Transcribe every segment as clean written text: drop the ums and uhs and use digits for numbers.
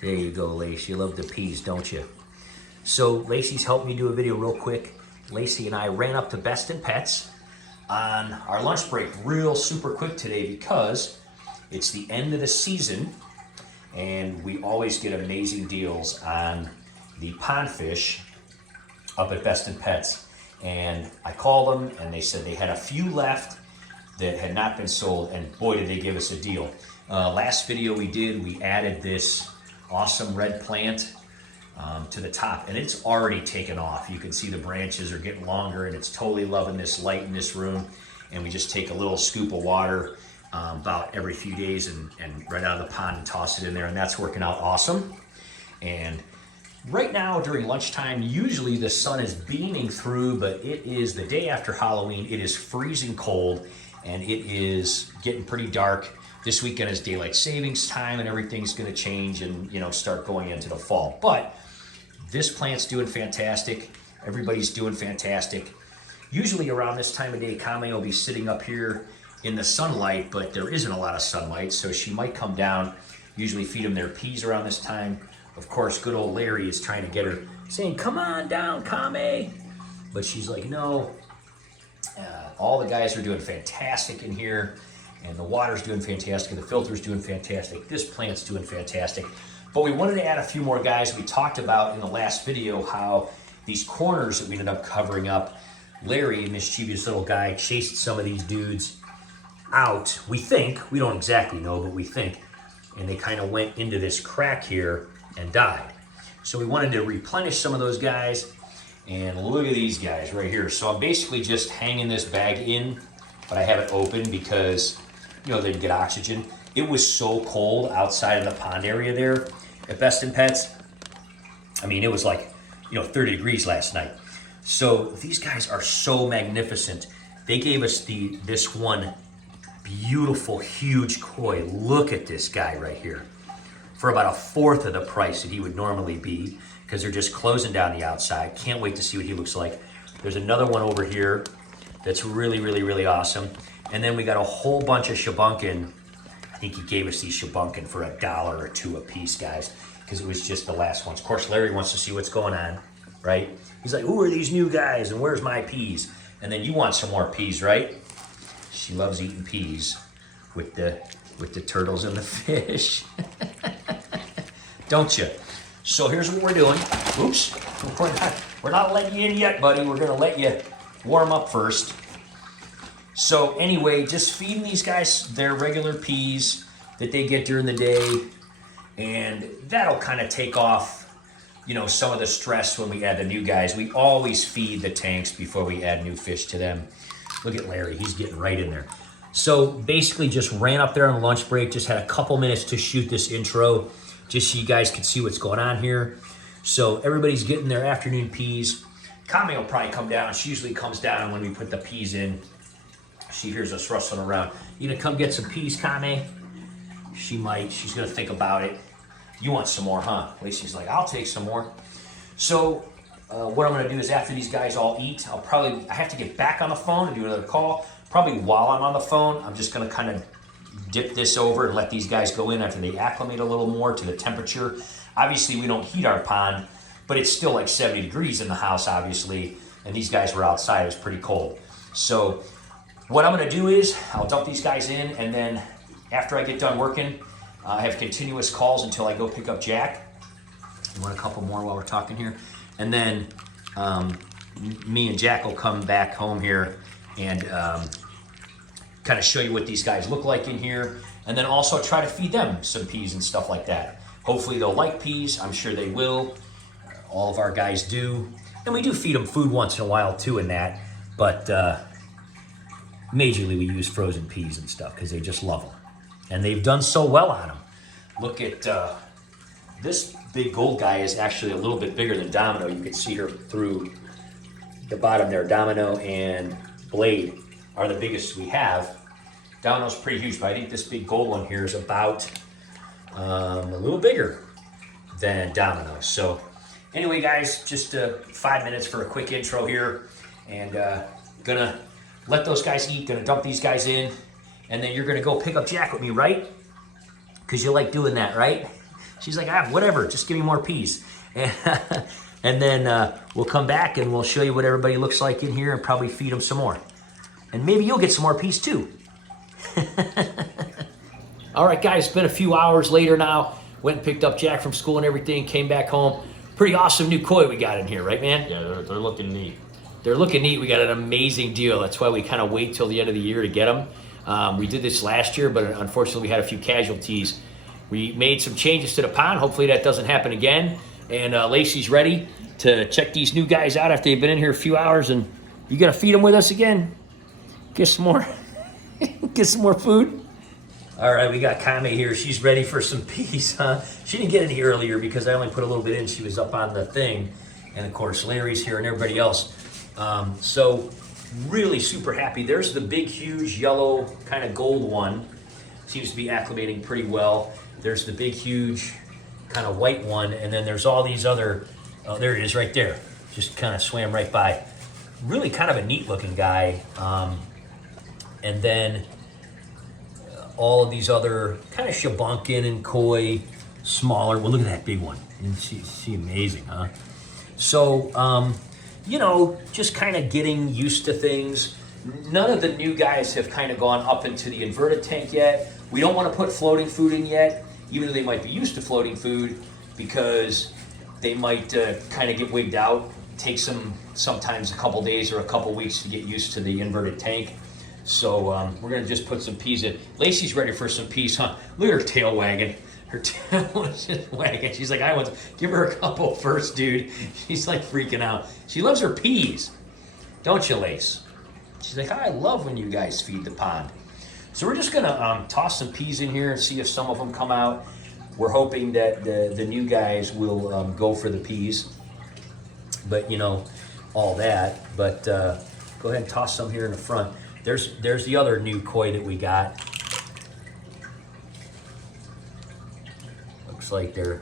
There you go, Lacey. You love the peas, don't you? So Lacey's helped me do a video real quick. Lacey and I ran up to Best in Pets on our lunch break real super quick today because it's the end of the season and we always get amazing deals on the pond fish up at Best in Pets. And I called them and they said they had a few left that had not been sold, and boy did they give us a deal. Last video we did, we added this awesome red plant to the top, and it's already taken off. You can see the branches are getting longer and it's totally loving this light in this room. And we just take a little scoop of water about every few days and right out of the pond and toss it in there, and that's working out awesome. And right now during lunchtime, usually the sun is beaming through, but it is the day after Halloween. It is freezing cold and it is getting pretty dark. This weekend is daylight savings time and everything's gonna change and start going into the fall. But this plant's doing fantastic. Everybody's doing fantastic. Usually around this time of day, Kame will be sitting up here in the sunlight, but there isn't a lot of sunlight, so she might come down. Usually feed them their peas around this time. Of course, good old Larry is trying to get her, saying, "Come on down, Kame." But she's like, no. All the guys are doing fantastic in here, and the water's doing fantastic, and the filter's doing fantastic. This plant's doing fantastic. But we wanted to add a few more guys. We talked about in the last video how these corners that we ended up covering up, Larry, mischievous little guy, chased some of these dudes out. We think, we don't exactly know, but we think, and they kind of went into this crack here and died. So we wanted to replenish some of those guys, and look at these guys right here. So I'm basically just hanging this bag in, but I have it open because, they didn't get oxygen. It was so cold outside of the pond area there at Best in Pets. I mean, it was like, 30 degrees last night. So these guys are so magnificent. They gave us this one beautiful, huge koi. Look at this guy right here. For about a fourth of the price that he would normally be, because they're just closing down the outside. Can't wait to see what he looks like. There's another one over here that's really, really, really awesome. And then we got a whole bunch of shubunkin. I think he gave us these shubunkin for $1 or $2 a piece, guys, because it was just the last ones. Of course, Larry wants to see what's going on, right? He's like, who are these new guys and where's my peas? And then you want some more peas, right? She loves eating peas with the turtles and the fish. Don't you? So here's what we're doing. Oops, we're not letting you in yet, buddy. We're gonna let you warm up first. So anyway, just feeding these guys their regular peas that they get during the day, and that'll kind of take off, some of the stress when we add the new guys. We always feed the tanks before we add new fish to them. Look at Larry, he's getting right in there. So basically just ran up there on lunch break, just had a couple minutes to shoot this intro, just so you guys could see what's going on here. So everybody's getting their afternoon peas. Kame will probably come down. She usually comes down when we put the peas in. She hears us rustling around. You gonna come get some peas, Kame? She might. She's gonna think about it. You want some more, huh? Lacey's like, I'll take some more. So what I'm gonna do is after these guys all eat, I have to get back on the phone and do another call. Probably while I'm on the phone, I'm just gonna kind of dip this over and let these guys go in after they acclimate a little more to the temperature. Obviously, we don't heat our pond, but it's still like 70 degrees in the house, obviously, and these guys were outside. It was pretty cold. So what I'm gonna do is I'll dump these guys in, and then after I get done working, I have continuous calls until I go pick up Jack. You want a couple more while we're talking here? And then me and Jack will come back home here and kind of show you what these guys look like in here, and then also try to feed them some peas and stuff like that. Hopefully they'll like peas. I'm sure they will. All of our guys do. And we do feed them food once in a while too in that, but majorly we use frozen peas and stuff because they just love them. And they've done so well on them. Look at this big gold guy is actually a little bit bigger than Domino. You can see her through the bottom there. Domino and Blade are the biggest we have. Domino's pretty huge, but I think this big gold one here is about a little bigger than Domino. So anyway, guys, just 5 minutes for a quick intro here, and gonna let those guys eat, gonna dump these guys in, and then you're gonna go pick up Jack with me, right? Because you like doing that, right? She's like, ah, whatever, just give me more peas. And then we'll come back and we'll show you what everybody looks like in here and probably feed them some more. And maybe you'll get some more peas too. All right, guys, it's been a few hours later now. Went and picked up Jack from school and everything, came back home. Pretty awesome new koi we got in here, right, man? Yeah, they're looking neat. They're looking neat. We got an amazing deal. That's why we kind of wait till the end of the year to get them. We did this last year, but unfortunately we had a few casualties. We made some changes to the pond. Hopefully that doesn't happen again. And Lacey's ready to check these new guys out after they've been in here a few hours. And you gonna feed them with us again? Get some more, get some more food. All right, we got Kame here. She's ready for some peas, huh? She didn't get any earlier because I only put a little bit in. She was up on the thing. And of course, Larry's here and everybody else. So really super happy. There's the big, huge, yellow, kind of gold one. Seems to be acclimating pretty well. There's the big, huge, kind of white one. And then there's all these other, oh, there it is right there. Just kind of swam right by. Really kind of a neat looking guy. And then all of these other kind of shubunkin and koi, smaller. Well, look at that big one. Isn't she amazing, huh? So, you know, just kind of getting used to things. None of the new guys have kind of gone up into the inverted tank yet. We don't want to put floating food in yet, even though they might be used to floating food, because they might kind of get wigged out. Take sometimes a couple days or a couple weeks to get used to the inverted tank. So we're gonna just put some peas in. Lacey's ready for some peas, huh? Look at her tail wagging. Her tail was just wagging. She's like, I want to give her a couple first, dude. She's like freaking out. She loves her peas. Don't you, Lace? She's like, I love when you guys feed the pond. So we're just gonna toss some peas in here and see if some of them come out. We're hoping that the new guys will go for the peas. But you know, all that. But go ahead and toss some here in the front. There's the other new koi that we got. Looks like they're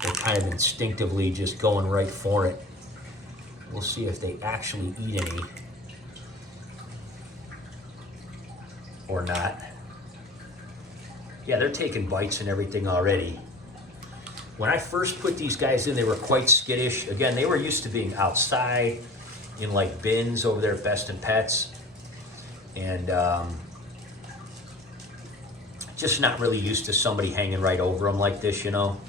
kind of instinctively just going right for it. We'll see if they actually eat any or not. Yeah, they're taking bites and everything already. When I first put these guys in, they were quite skittish. Again, they were used to being outside in like bins over there at Best in Pets. And just not really used to somebody hanging right over them like this, you know.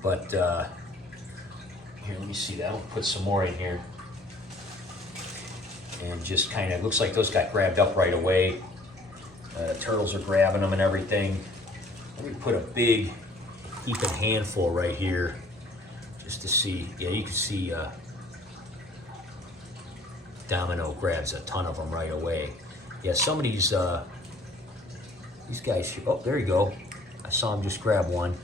But here, let me see that. I'll put some more in here. And just kind of, looks like those got grabbed up right away. Turtles are grabbing them and everything. Let me put a big heaping handful right here just to see. Yeah, you can see Domino grabs a ton of them right away. Yeah, some of these guys, oh, there you go. I saw him just grab one.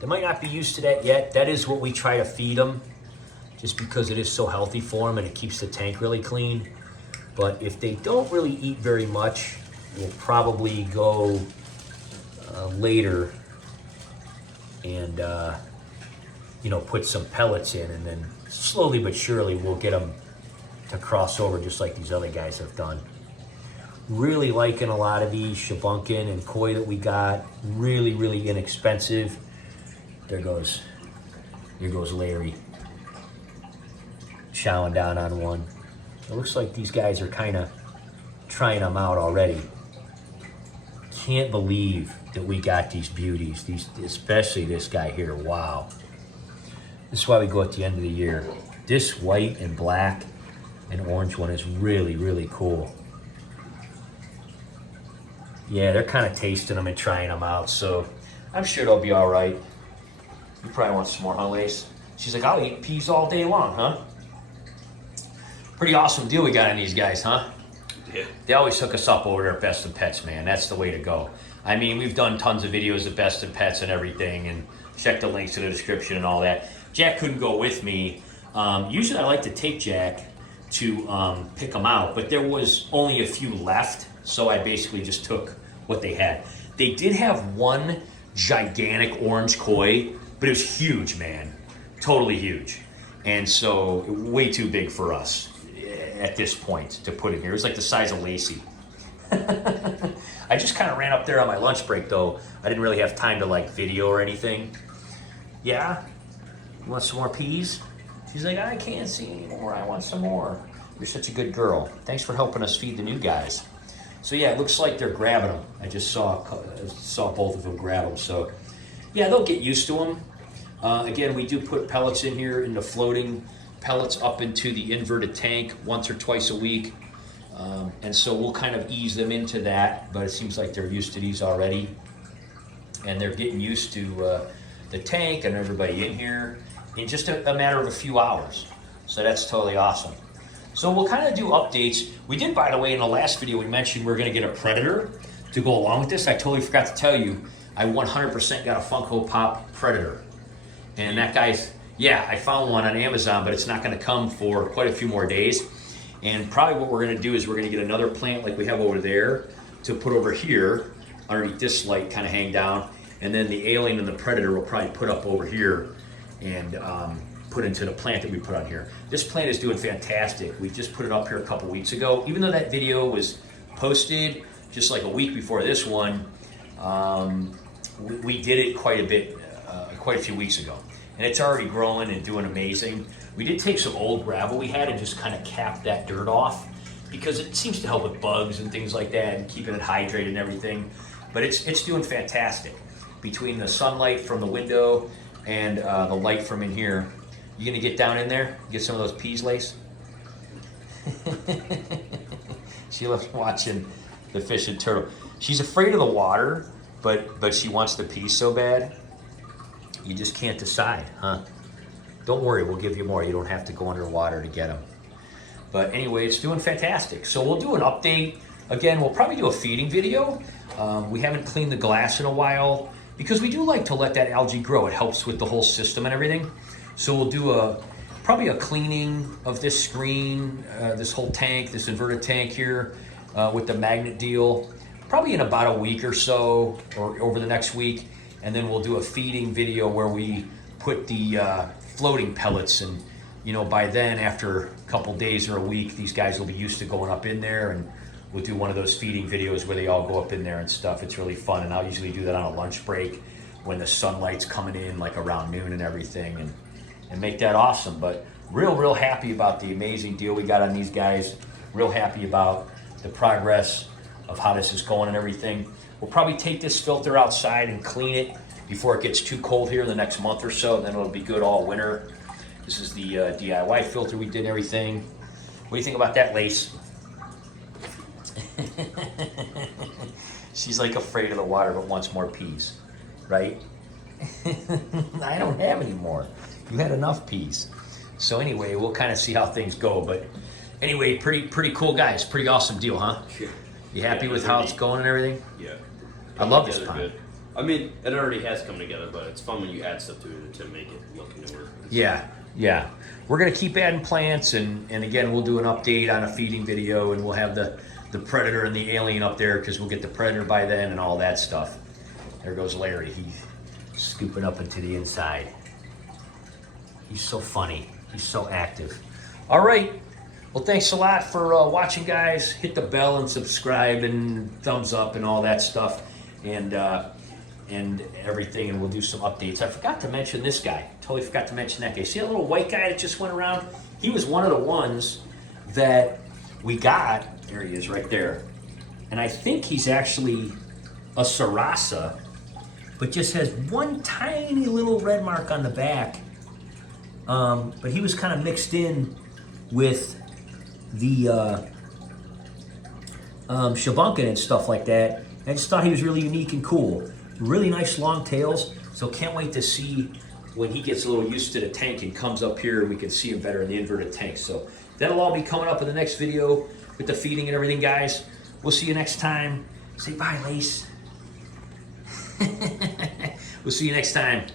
They might not be used to that yet. That is what we try to feed them, just because it is so healthy for them and it keeps the tank really clean. But if they don't really eat very much, we'll probably go later and you know, put some pellets in, and then slowly but surely we'll get them to cross over just like these other guys have done. Really liking a lot of these shubunkin and koi that we got. Really, really inexpensive. Here goes Larry chowing down on one. It looks like these guys are kind of trying them out already. Can't believe that we got these beauties, especially this guy here. Wow. This is why we go at the end of the year. This white and black and orange one is really, really cool. Yeah, they're kind of tasting them and trying them out, so I'm sure they'll be all right. You probably want some more, huh, Lace? She's like, I'll eat peas all day long, huh? Pretty awesome deal we got on these guys, huh? Yeah. They always hook us up over there at Best in Pets, man. That's the way to go. I mean, we've done tons of videos of Best in Pets and everything, and check the links in the description and all that. Jack couldn't go with me. Usually I like to take Jack to pick them out, but there was only a few left, so I basically just took what they had. They did have one gigantic orange koi, but it was huge, man. Totally huge. And so, way too big for us at this point to put in here. It was like the size of Lacey. I just kind of ran up there on my lunch break though. I didn't really have time to like video or anything. Yeah? You want some more peas? She's like, I can't see anymore. I want some more. You're such a good girl. Thanks for helping us feed the new guys. So yeah, it looks like they're grabbing them. I just saw both of them grab them. So yeah, they'll get used to them. Again, we do put pellets in here, in the floating pellets up into the inverted tank once or twice a week. And so we'll kind of ease them into that, but it seems like they're used to these already. And they're getting used to the tank and everybody in here in just a matter of a few hours. So that's totally awesome. So we'll kind of do updates. We did, by the way, in the last video, we mentioned we're gonna get a Predator to go along with this. I totally forgot to tell you, I 100% got a Funko Pop Predator. And that guy's, yeah, I found one on Amazon, but it's not gonna come for quite a few more days. And probably what we're gonna do is we're gonna get another plant like we have over there to put over here, underneath this light, kind of hang down. And then the alien and the Predator will probably put up over here and put into the plant that we put on here. This plant is doing fantastic. We just put it up here a couple weeks ago. Even though that video was posted just like a week before this one, we did it quite a few weeks ago. And it's already growing and doing amazing. We did take some old gravel we had and just kind of cap that dirt off because it seems to help with bugs and things like that and keeping it hydrated and everything. But it's doing fantastic. Between the sunlight from the window and the light from in here, you gonna get down in there, get some of those peas, Lace? She loves watching the fish and turtle. She's afraid of the water, but she wants the peas so bad. You just can't decide, huh? Don't worry, we'll give you more. You don't have to go underwater to get them. But anyway, it's doing fantastic. So we'll do an update. Again, we'll probably do a feeding video. We haven't cleaned the glass in a while because we do like to let that algae grow. It helps with the whole system and everything. So we'll do probably a cleaning of this screen, this whole tank, this inverted tank here with the magnet deal, probably in about a week or so, or over the next week. And then we'll do a feeding video where we put the floating pellets, and you know, by then, after a couple days or a week, these guys will be used to going up in there, and we'll do one of those feeding videos where they all go up in there and stuff. It's really fun, and I'll usually do that on a lunch break when the sunlight's coming in, like around noon and everything, and make that awesome. But real happy about the amazing deal we got on these guys. Real happy about the progress of how this is going and everything. We'll probably take this filter outside and clean it before it gets too cold here in the next month or so, and then it'll be good all winter. This is the DIY filter we did and everything. What do you think about that, Lace? She's like afraid of the water but wants more peas, right? I don't have any more. You had enough peas. So anyway, we'll kind of see how things go. But anyway, pretty cool guys. Pretty awesome deal, huh? Yeah. You happy with how it's going and everything? Yeah. I love this pond. Good. I mean, it already has come together, but it's fun when you add stuff to it to make it look newer. Yeah. We're gonna keep adding plants, and again, we'll do an update on a feeding video, and we'll have the Predator and the alien up there because we'll get the Predator by then and all that stuff. There goes Larry. He's scooping up into the inside. He's so funny. He's so active. All right. Well, thanks a lot for watching, guys. Hit the bell and subscribe and thumbs up and all that stuff, and everything, and we'll do some updates. I forgot to mention this guy. Totally forgot to mention that guy. See that little white guy that just went around? He was one of the ones that we got. There he is right there. And I think he's actually a Sarasa, but just has one tiny little red mark on the back. But he was kind of mixed in with the shubunkin and stuff like that. I just thought he was really unique and cool. Really nice long tails, so can't wait to see when he gets a little used to the tank and comes up here and we can see him better in the inverted tank. So that'll all be coming up in the next video with the feeding and everything, guys. We'll see you next time. Say bye, Lace. We'll see you next time.